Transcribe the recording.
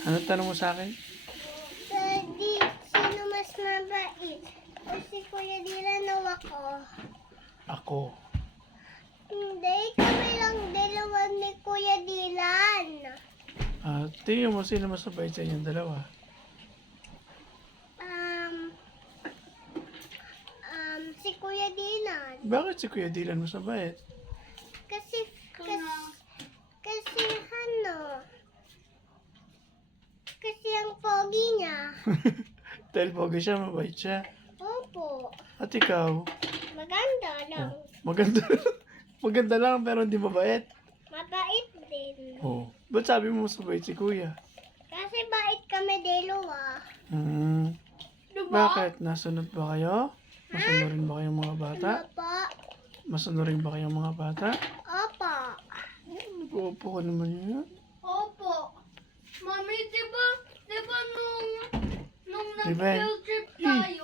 Ano tanong mo sa akin? Daddy, sino mas mabait? O si Kuya Dylan o ako? Ako. Hindi, kami lang dalawa ni Kuya Dylan. Tingnan mo sino mas mabait sa inyong dalawa. Si Kuya Dylan. Bakit si Kuya Dylan mas mabait? Kasi kasi ang pogi niya. Dahil pogi siya, mabait siya. Opo, At ikaw? maganda lang. Maganda. Maganda lang pero hindi mabait. Mabait din. Ba't sabi mo mas mabait si Kuya? Kasi bait kami dalawa. Bakit? Nasunod ba kayo? Masunurin ba kayong mga bata? Opo. Masunurin ba kayong mga bata? Opo. Nag-uupo ka naman yun. Opo. Mami, di ba nung Diba? nag-field trip tayo,